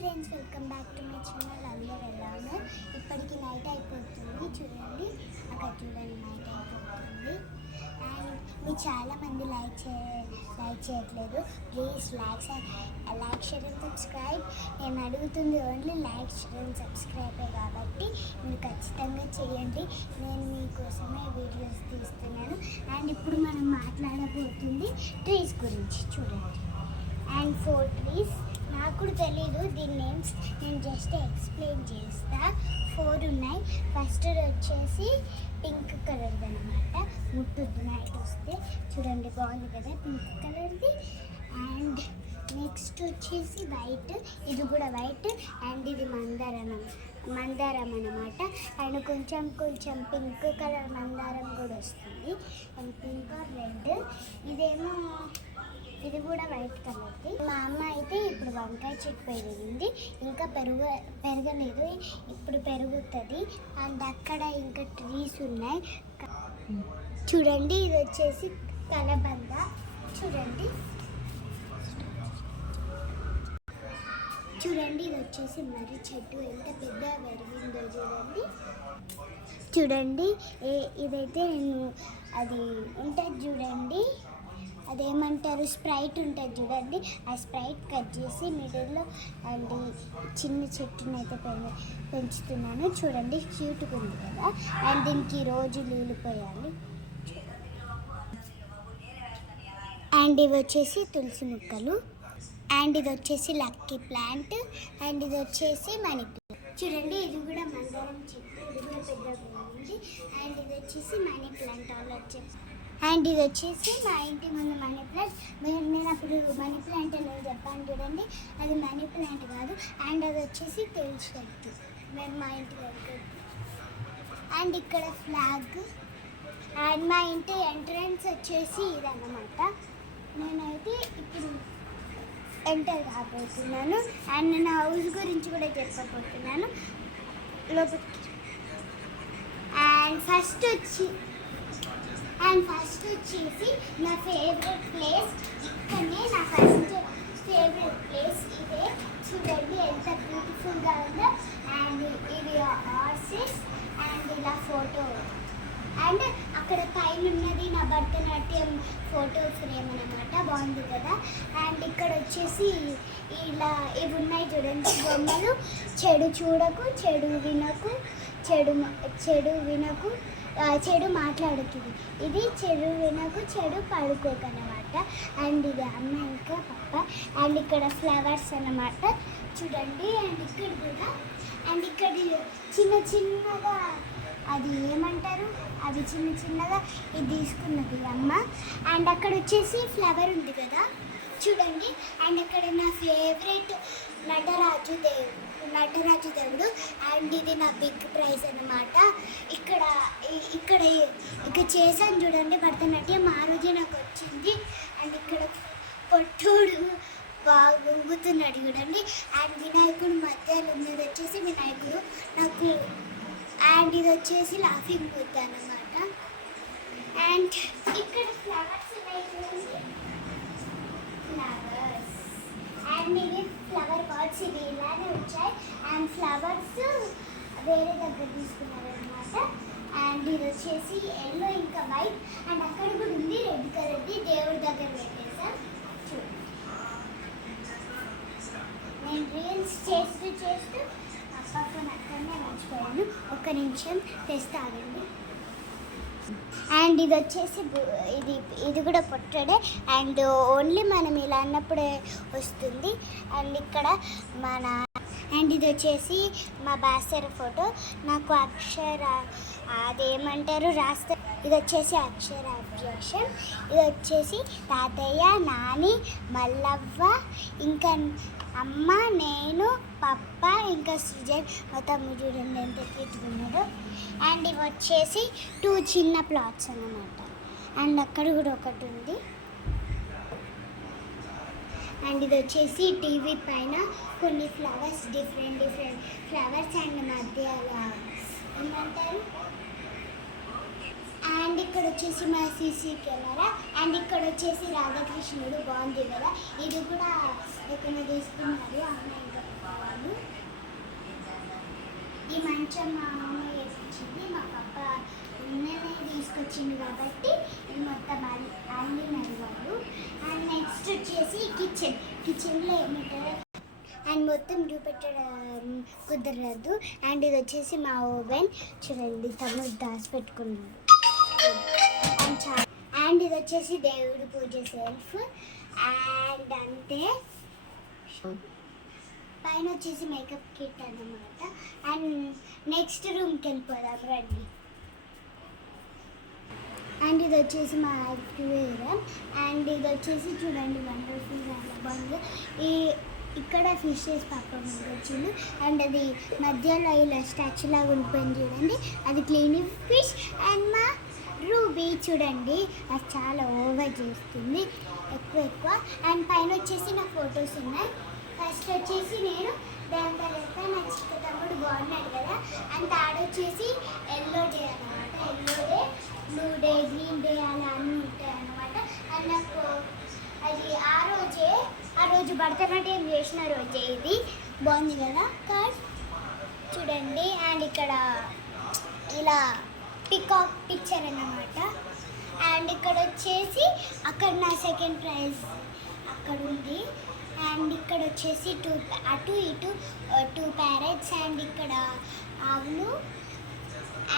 Friends, welcome back to my channel. అందరూ ఎలా ఉన్నారు? ఇప్పటికి నైట్ అయిపోతుంది. చూడండి, అక్కడ చూడండి, నైట్ అయిపోతుంది. అండ్ మీరు చాలామంది లైక్ చేయట్లేదు. Please like share and subscribe. నేను అడుగుతుంది ఓన్లీ లైక్ షేర్ అండ్ సబ్స్క్రైబే కాబట్టి మీరు ఖచ్చితంగా చేయండి. నేను మీకోసమే వీడియోస్ తీస్తున్నాను. అండ్ ఇప్పుడు మనం మాట్లాడబోతుంది ట్రీస్ గురించి. చూడండి, అండ్ 4 ట్రీస్. నాకు కూడా తెలీదు దీని నేమ్స్, నేను జస్ట్ ఎక్స్ప్లెయిన్ చేస్తా. 4 ఉన్నాయి. ఫస్ట్ వచ్చేసి పింక్ కలర్ది అనమాట. ముట్టుద్దు నైట్ వస్తే. చూడండి, బాగుంది కదా పింక్ కలర్ది. అండ్ నెక్స్ట్ వచ్చేసి వైట్. ఇది కూడా వైట్. అండ్ ఇది మందారం అన్నమాట. అండ్ కొంచెం పింక్ కలర్ మందారం కూడా వస్తుంది. And pink are red. ఇదేమో ఇది కూడా వైట్ కలర్ది. మా అమ్మ అయితే ఇప్పుడు వంకాయ చెట్టు పెరిగింది, ఇంకా పెరగలేదు, ఇప్పుడు పెరుగుతుంది. అండ్ అక్కడ ఇంకా ట్రీస్ ఉన్నాయి. చూడండి, ఇది వచ్చేసి కలబంద. చూడండి, ఇది వచ్చేసి మర్రి చెట్టు ఎంత పెద్దగా పెరిగిందో చూడండి. ఇదైతే నేను అది ఉంటుంది చూడండి, అదేమంటారు, స్ప్రైట్ ఉంటుంది చూడండి. ఆ స్ప్రైట్ కట్ చేసి మిడిల్లో అండ్ చిన్న చెట్టుని అయితే పెంచుతున్నాను. చూడండి, క్యూట్గా ఉంది కదా. అండ్ దీనికి రోజు నీళ్ళు పోయాలి. అండ్ ఇవి వచ్చేసి తులసి మొక్కలు. అండ్ ఇది వచ్చేసి లక్కీ ప్లాంట్. అండ్ ఇది వచ్చేసి మనీ ప్లాంట్. చూడండి, ఇది కూడా మందారం చెట్టు. ఇది కూడా పెద్దగా ఉంది. అండ్ ఇది వచ్చేసి మనీ ప్లాంట్ వాళ్ళు వచ్చేసి. అండ్ ఇది వచ్చేసి మా ఇంటి ముందు మనీ ప్లాంట్. నేను అప్పుడు మనీ ప్లాంట్ అనేది చెప్పాను చూడండి, అది మనీ ప్లాంట్ కాదు. అండ్ అది వచ్చేసి తులసి చెట్టు. మేము మా ఇంటి దగ్గర. అండ్ ఇక్కడ ఫ్లాగ్. అండ్ మా ఇంటి ఎంట్రన్స్ వచ్చేసి ఇదన్నమాట. నేనైతే ఇప్పుడు ఎంటర్ కాబోతున్నాను. అండ్ నేను హౌస్ గురించి కూడా చెప్పబోతున్నాను లోపలికి. అండ్ ఫస్ట్ వచ్చేసి నా ఫేవరెట్ ప్లేస్ ఇక్కడనే. నా ఫస్ట్ ఫేవరెట్ ప్లేస్ ఇదే. చూడండి ఎంత బ్యూటిఫుల్గా ఉందో. అండ్ ఇది హార్సెస్. అండ్ ఇలా ఫోటో. అండ్ అక్కడ పైన ఉన్నది నా భరతనాట్యం ఫోటో ఫ్రేమ్ అనమాట. బాగుంది కదా. అండ్ ఇక్కడ వచ్చేసి ఇలా ఇవి ఉన్నాయి చూడండి బొమ్మలు. చెడు చూడకు, చెడు వినకు, చెడు మాట్లాడుతుంది. ఇది చెడు వినకు, చెడు పడుకోకనమాట. అండ్ ఇది అమ్మ ఇంకా పప్ప. అండ్ ఇక్కడ ఫ్లవర్స్ అన్నమాట చూడండి. అండ్ ఇక్కడ కూడా. అండ్ ఇక్కడ చిన్నగా అది ఏమంటారు, అది చిన్నగా ఇది తీసుకున్నది అమ్మ. అండ్ అక్కడ వచ్చేసి ఫ్లవర్ ఉంది కదా చూడండి. అండ్ అక్కడ నా ఫేవరెట్ నటరాజు దేవుడు. అండ్ ఇది నా బిగ్ ప్రైజ్ అన్నమాట. ఇక్కడ చేశాను చూడండి భరతనాట్యం. ఆ రోజే నాకు వచ్చింది. అండ్ ఇక్కడ పొట్టోడు బాగా ఊగుతున్నాడు చూడండి. అండ్ వినాయకుడు మధ్యలో ఉన్నది వచ్చేసి వినాయకుడు నాకు. అండ్ ఇది వచ్చేసి లాఫింగ్ బుద్ధ అన్నమాట. అండ్ ఇక్కడ ఫ్లవర్స్ ఉన్నాయి చూడండి, ఫ్లవర్స్. అండ్ ఇవి ఫ్లవర్ పాట్స్. ఇవి ఇలానే వచ్చాయి. అండ్ ఫ్లవర్స్ వేరే దగ్గర తీసుకున్నారనమాట. అండ్ ఇది వచ్చేసి ఎల్లో ఇంకా వైట్. అండ్ అక్కడ కూడా ఉంది రెడ్ కలర్ది, దేవుడి దగ్గర పెట్టేసాం. చూడండి, నేను రీల్స్ చేస్తూ పక్కన అక్కడనే మర్చిపోయాను. ఒక్క నిమిషం తెస్తాగండి. అండ్ ఇది వచ్చేసి ఇది కూడా పొట్టడే. అండ్ ఓన్లీ మనం ఇలా అన్నప్పుడే వస్తుంది. అండ్ ఇక్కడ అండ్ ఇది వచ్చేసి మా బాసర ఫోటో. నాకు అదేమంటారు రాస్తే. ఇది వచ్చేసి అక్షరాభ్యాసం. ఇది వచ్చేసి తాతయ్య, నాని, మల్లవ్వ, ఇంకా అమ్మ, నేను, పప్ప, ఇంకా సృజన్. మొత్తం చూడండి ఎంత పెట్టుకున్నాడు. అండ్ ఇవి వచ్చేసి 2 చిన్న ప్లాట్స్ అన్నమాట. అండ్ అక్కడ కూడా ఒకటి ఉంది. అండ్ ఇది వచ్చేసి టీవీ పైన కొన్ని ఫ్లవర్స్, డిఫరెంట్ ఫ్లవర్స్. అండ్ మధ్య అలా ఏమంటారు. అండ్ ఇక్కడ వచ్చేసి మా సీసీ కెమెరా. అండ్ ఇక్కడ వచ్చేసి రాధాకృష్ణుడు. బాగుంది కదా. ఇది కూడా ఎక్కడ తీసుకున్నారు అమ్మ ఇంకా మొత్తం మా అమ్మ వేసింది, మా పప్ప నిన్ననే తీసుకొచ్చింది కాబట్టి ఇది మొత్తం అల్లినారు వాళ్ళు. అండ్ నెక్స్ట్ వచ్చేసి కిచెన్లో ఏమంటారు అండ్ మొత్తం చూపెట్టడం కుదరదు. అండ్ ఇది వచ్చేసి మా ఓవెన్ చూడండి, తమ్ముడు దాచిపెట్టుకున్నాడు. అండ్ ఇది వచ్చేసి దేవుడి పూజ సెల్ఫ్. అండ్ అంతే, పైన వచ్చేసి మేకప్ కిట్ అన్నమాట. అండ్ నెక్స్ట్ రూమ్కి వెళ్ళిపోదాం రండి. అండ్ ఇది వచ్చేసి మా యాక్టివేర్. అండ్ ఇది వచ్చేసి చూడండి వండర్ఫుల్ బాగుంది. ఇక్కడ ఫిషెస్ పాపం వచ్చింది. అండ్ అది మధ్యలో ఇలా స్టాచ్యూ లాగా ఉండిపోయింది చూడండి, అది క్లీనింగ్ ఫిష్. అండ్ మా రూబీ చూడండి, అది చాలా ఓవర్ చేస్తుంది ఎక్కువ. అండ్ పైన వచ్చేసి నా ఫొటోస్ ఉన్నాయి. ఫస్ట్ వచ్చేసి నేను దాని తర్వాత నా చిక్క తమ్ముడు బాగున్నాడు కదా. అండ్ థర్డ్ వచ్చేసి ఎల్లో డే అనమాట. Yellow day, blue day, green day అలా అన్నీ ఉంటాయి అన్నమాట. అండ్ నాకు అది ఆ రోజు భరతనాట్యం చేసిన రోజే ఇది. బాగుంది కదా కార్డ్ చూడండి. అండ్ ఇక్కడ ఇలా పికాక్ పిక్చర్ అన్నమాట. అండ్ ఇక్కడ వచ్చేసి అక్కడ నా సెకండ్ ప్రైజ్ అక్కడ ఉంది. అండ్ ఇక్కడ వచ్చేసి అటు ఇటు 2 ప్యారెట్స్. అండ్ ఇక్కడ ఆవులు.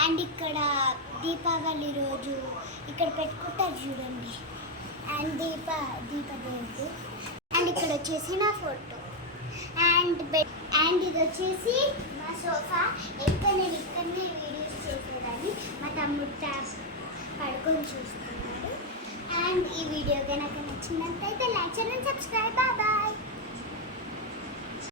అండ్ ఇక్కడ దీపావళి రోజు ఇక్కడ పెట్టుకుంటారు చూడండి. అండ్ దీపదేవుడు. అండ్ ఇక్కడ వచ్చేసి నా ఫోటో. అండ్ ఇది వచ్చేసి మా సోఫా. నేను ఇక్కడనే వీడియోస్ చేసేదాన్ని. మా తమ్ముడు పడుకొని చూస్తున్నాడు. అండ్ ఈ వీడియో కనుక నచ్చినట్లయితే లైక్ చేయండి, సబ్స్క్రైబ్. బాయ్.